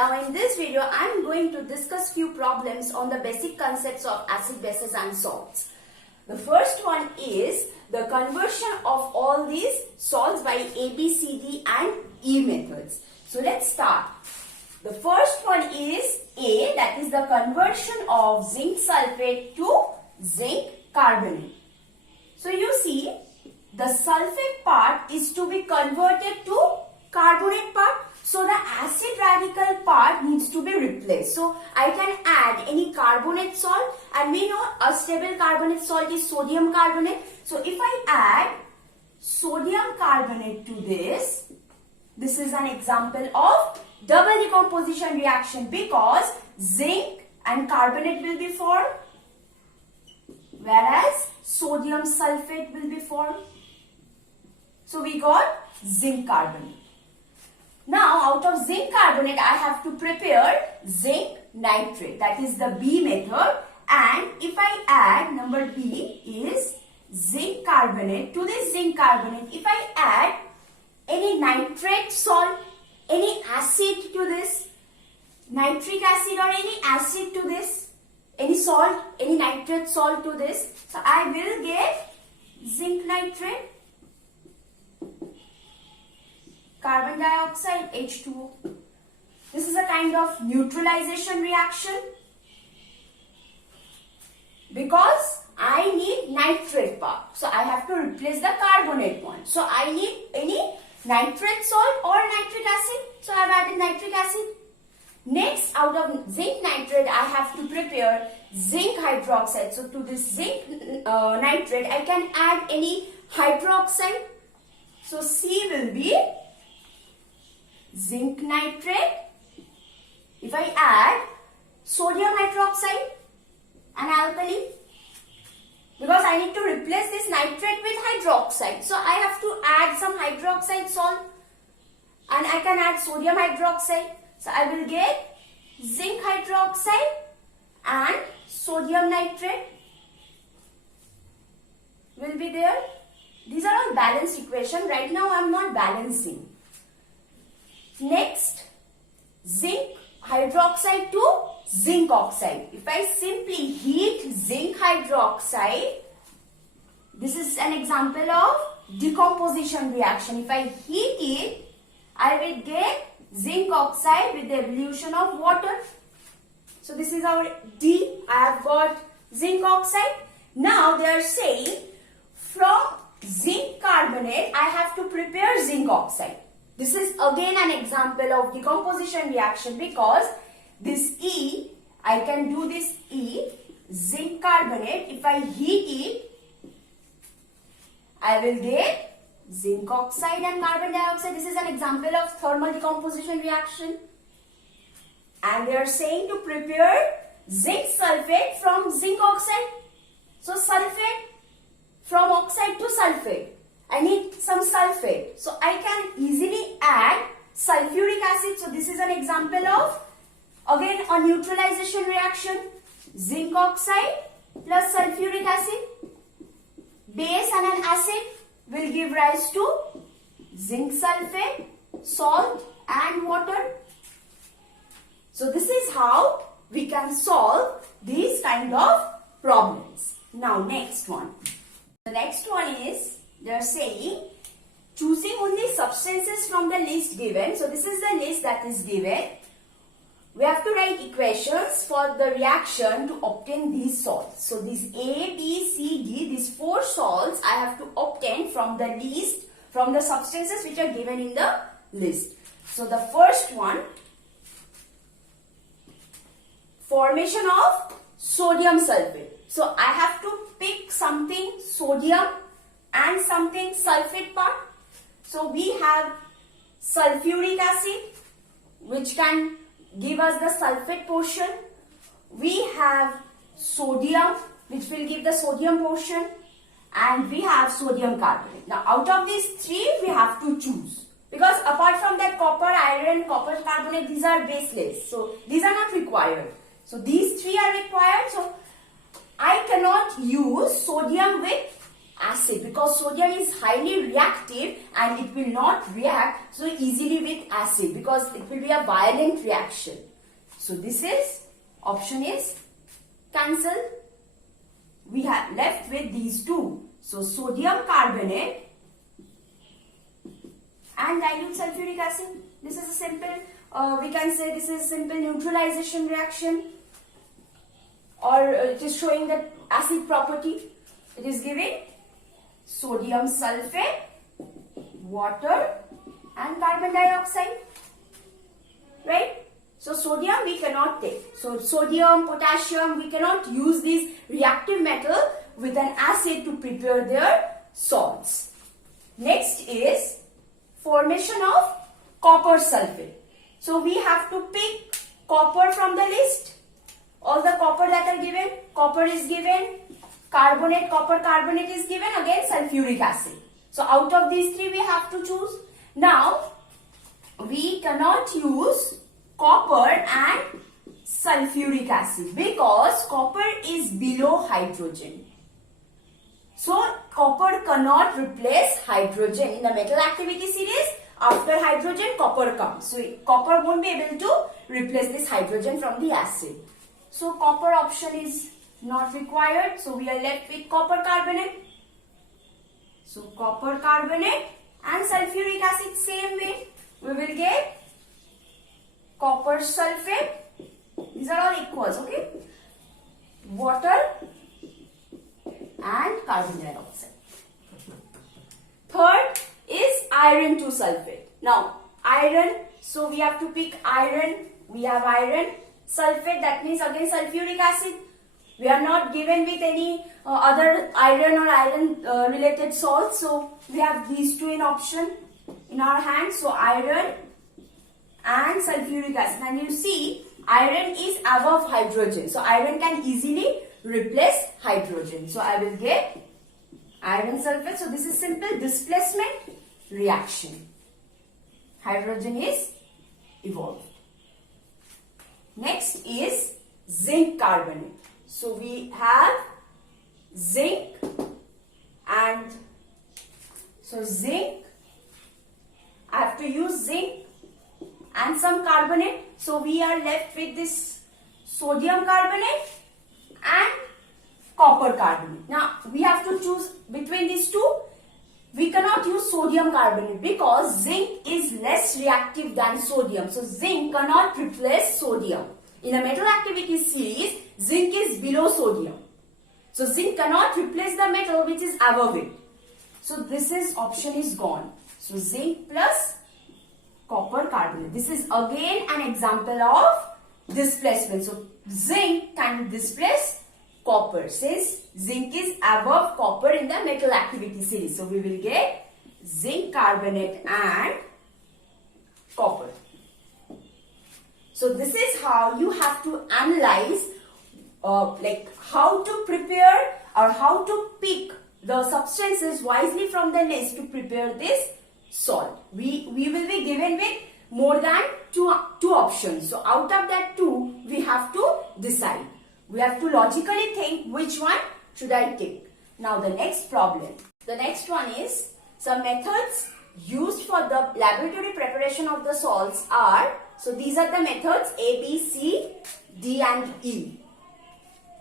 Now in this video I am going to discuss few problems on the basic concepts of acid, bases and salts. The first one is the conversion of all these salts by A, B, C, D and E methods. So let's start. The first one is A, that is the conversion of zinc sulfate to zinc carbonate. So you see the sulfate part is to be converted to carbonate part. So the acid radical part needs to be replaced. So I can add any carbonate salt, and we know a stable carbonate salt is sodium carbonate. So if I add sodium carbonate to this is an example of double decomposition reaction because zinc and carbonate will be formed whereas sodium sulfate will be formed. So we got zinc carbonate. Now out of zinc carbonate I have to prepare zinc nitrate, that is the B method, and if I add number B is zinc carbonate to this zinc carbonate, if I add any nitrate salt, any acid to this, nitric acid or any acid to this, any salt, any nitrate salt to this, so I will get zinc nitrate, carbon dioxide, H2O. This is a kind of neutralization reaction because I need nitrate part. So I have to replace the carbonate one. So I need any nitrate salt or nitric acid. So I have added nitric acid. Next, out of zinc nitrate, I have to prepare zinc hydroxide. So to this zinc nitrate, I can add any hydroxide. So C will be zinc nitrate. If I add sodium hydroxide, an alkali, because I need to replace this nitrate with hydroxide. So I have to add some hydroxide salt and I can add sodium hydroxide. So I will get zinc hydroxide and sodium nitrate will be there. These are all balanced equation. Right now I am not balancing. Next, zinc hydroxide to zinc oxide. If I simply heat zinc hydroxide, this is an example of decomposition reaction. If I heat it, I will get zinc oxide with the evolution of water. So this is our D. I have got zinc oxide. Now they are saying from zinc carbonate, I have to prepare zinc oxide. This is again an example of decomposition reaction because this E, I can do this E, zinc carbonate. If I heat it, I will get zinc oxide and carbon dioxide. This is an example of thermal decomposition reaction. And they are saying to prepare zinc sulfate from zinc oxide. So sulfate from oxide to sulfate. I need some sulfate. So I can easily add sulfuric acid. So this is an example of again a neutralization reaction. Zinc oxide plus sulfuric acid. Base and an acid will give rise to zinc sulfate, salt and water. So this is how we can solve these kind of problems. Now next one. The next one is they are saying choosing only substances from the list given. So this is the list that is given. We have to write equations for the reaction to obtain these salts. So these A, B, C, D, these four salts I have to obtain from the list, from the substances which are given in the list. So the first one, formation of sodium sulfate. So I have to pick something sodium and something sulfate part. So we have sulfuric acid which can give us the sulfate portion. We have sodium which will give the sodium portion, and we have sodium carbonate. Now out of these three we have to choose because apart from that copper, iron, copper carbonate, these are baseless. So these are not required. So these three are required. So I cannot use sodium with acid, because sodium is highly reactive and it will not react so easily with acid because it will be a violent reaction. So this is, option is cancelled. We have left with these two. So sodium carbonate and dilute sulfuric acid. This is a simple, we can say this is a simple neutralization reaction, or it is showing the acid property. It is giving sodium sulfate, water and carbon dioxide, right? So sodium we cannot take. So sodium, potassium, we cannot use this reactive metal with an acid to prepare their salts. Next is formation of copper sulfate. So we have to pick copper from the list. All the copper that are given, copper is given, carbonate, copper carbonate is given, again sulfuric acid. So out of these three we have to choose. Now we cannot use copper and sulfuric acid because copper is below hydrogen. So copper cannot replace hydrogen. In the metal activity series, after hydrogen, copper comes. So copper won't be able to replace this hydrogen from the acid. So copper option is not required. So we are left with copper carbonate. So copper carbonate and sulfuric acid, same way. We will get copper sulfate. These are all equals, okay? Water and carbon dioxide. Third is iron 2 sulfate. Now iron, so we have to pick iron. We have iron sulfate, that means again sulfuric acid. We are not given with any other iron or iron related salts, so we have these two in option in our hand. So iron and sulfuric acid, and you see iron is above hydrogen, so iron can easily replace hydrogen. So I will get iron sulfate. So this is simple displacement reaction. Hydrogen is evolved. Next is zinc carbonate. So we have zinc and so zinc, I have to use zinc and some carbonate. So we are left with this sodium carbonate and copper carbonate. Now we have to choose between these two. We cannot use sodium carbonate because zinc is less reactive than sodium. So zinc cannot replace sodium. In a metal activity series, zinc is below sodium. So zinc cannot replace the metal which is above it. So this is option is gone. So zinc plus copper carbonate. This is again an example of displacement. So zinc can displace copper since zinc is above copper in the metal activity series. So we will get zinc carbonate and copper. So this is how you have to analyze like how to prepare or how to pick the substances wisely from the list to prepare this salt. We will be given with more than two options. So out of that two, we have to decide. We have to logically think which one should I take. Now the next problem. The next one is some methods used for the laboratory preparation of the salts are, so these are the methods A, B, C, D and E.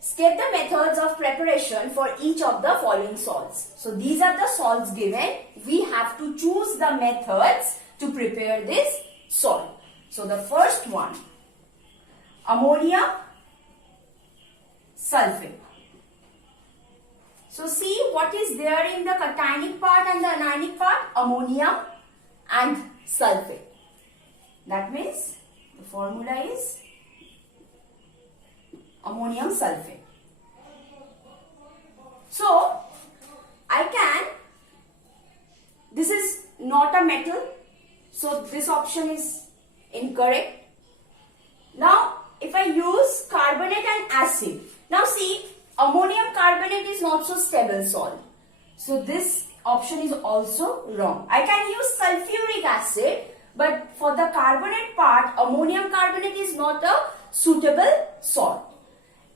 State the methods of preparation for each of the following salts. So these are the salts given. We have to choose the methods to prepare this salt. So the first one, ammonium sulfate. So see what is there in the cationic part and the anionic part, ammonium and sulfate. That means the formula is ammonium sulfate. So I can, this is not a metal, so this option is incorrect. Now if I use carbonate and acid, now see ammonium carbonate is not so stable salt, so this option is also wrong. I can use sulfuric acid, but for the carbonate part ammonium carbonate is not a suitable salt.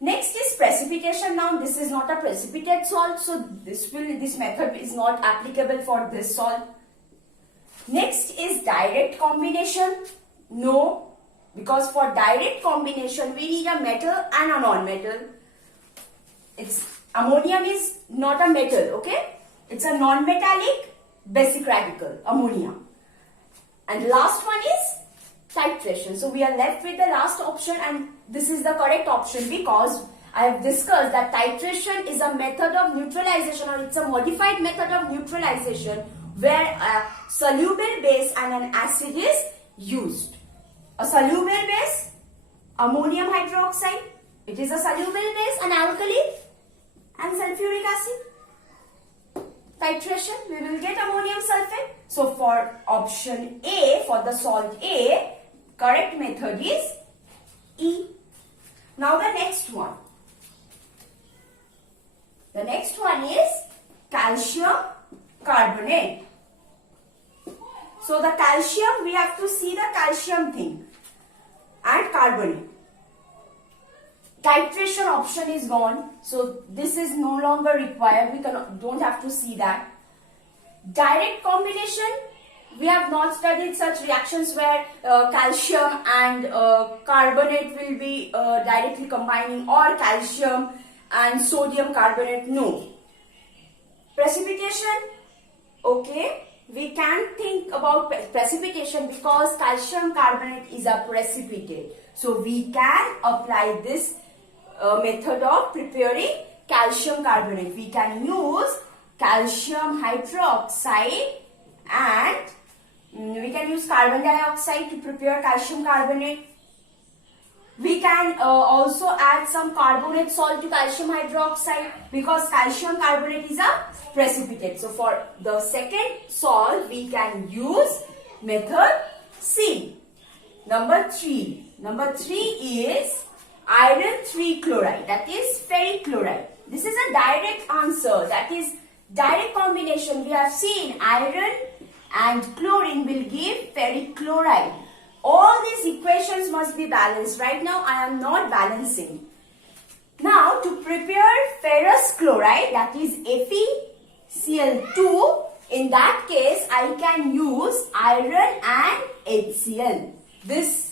Next is precipitation. Now this is not a precipitate salt, so this method is not applicable for this salt. Next is direct combination. No, because for direct combination we need a metal and a non-metal. Ammonium is not a metal, okay? It's a non-metallic basic radical, ammonia. And last one is titration. So we are left with the last option, and this is the correct option because I have discussed that titration is a method of neutralization, or it's a modified method of neutralization where a soluble base and an acid is used. A soluble base, ammonium hydroxide, it is a soluble base, an alkali, and sulfuric acid. Titration, we will get ammonium sulfate. So for option A, for the salt A, correct method is E. Now the next one. The next one is calcium carbonate. So the calcium, we have to see the calcium thing and carbonate. Titration option is gone, so this is no longer required. We don't have to see that. Direct combination, we have not studied such reactions where calcium and carbonate will be directly combining, or calcium and sodium carbonate. No. Precipitation, okay, we can think about precipitation because calcium carbonate is a precipitate. So we can apply this method of preparing calcium carbonate. We can use calcium hydroxide and we can use carbon dioxide to prepare calcium carbonate. We can also add some carbonate salt to calcium hydroxide because calcium carbonate is a precipitate. So for the second salt, we can use method C. Number 3. Number 3 is iron 3 chloride, that is ferric chloride. This is a direct answer, that is direct combination. We have seen iron and chlorine will give ferric chloride. All these equations must be balanced. Right now I am not balancing. Now to prepare ferrous chloride, that is FeCl2, in that case I can use iron and HCl. This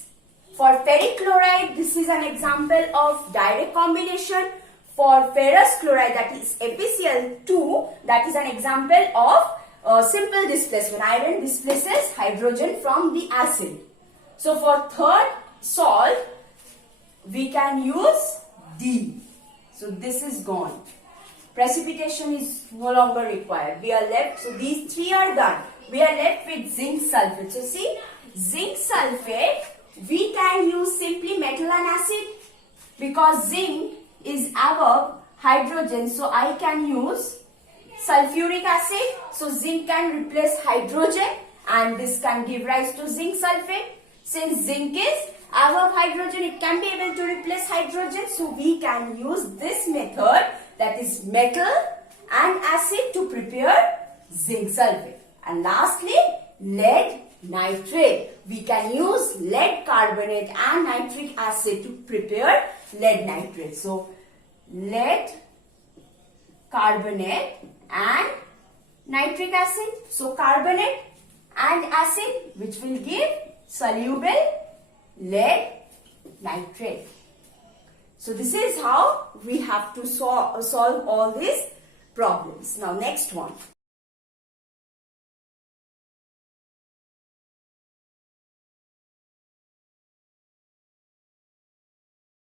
for ferric chloride, this is an example of direct combination. For ferrous chloride, that is FeCl2, that is an example of simple displacement. Iron displaces hydrogen from the acid. So for third salt, we can use D. So this is gone. Precipitation is no longer required. We are left, so these three are done. We are left with zinc sulfate. So see, zinc sulfate, we can use simply metal and acid because zinc is above hydrogen. So I can use sulfuric acid. So zinc can replace hydrogen and this can give rise to zinc sulfate. Since zinc is above hydrogen, it can be able to replace hydrogen. So we can use this method, that is metal and acid, to prepare zinc sulfate. And lastly, lead nitrate. We can use lead carbonate and nitric acid to prepare lead nitrate. So lead carbonate and nitric acid. So carbonate and acid, which will give soluble lead nitrate. So this is how we have to solve all these problems. Now next one.